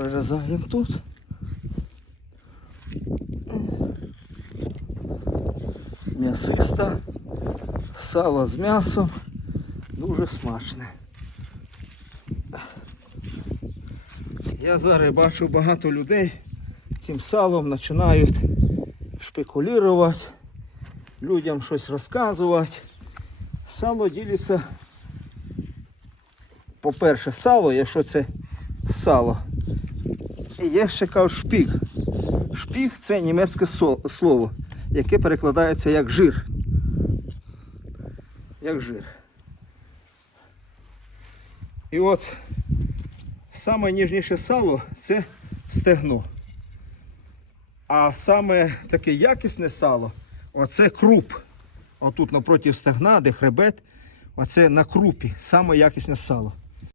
Прорізаємо тут. М'ясиста, сало з м'ясом, дуже смачне. Я зараз бачу багато людей цим салом починають шпекулювати, людям щось розказувати. Сало ділиться. По-перше, сало, якщо це сало. І є ще кажуть шпіг. Шпіг це німецьке слово, яке перекладається як жир. Як жир. І от саме ніжніше сало це стегно. А саме таке якісне сало оце круп. Отут напроти стегна, де хребет, оце на крупі, саме якісне сало.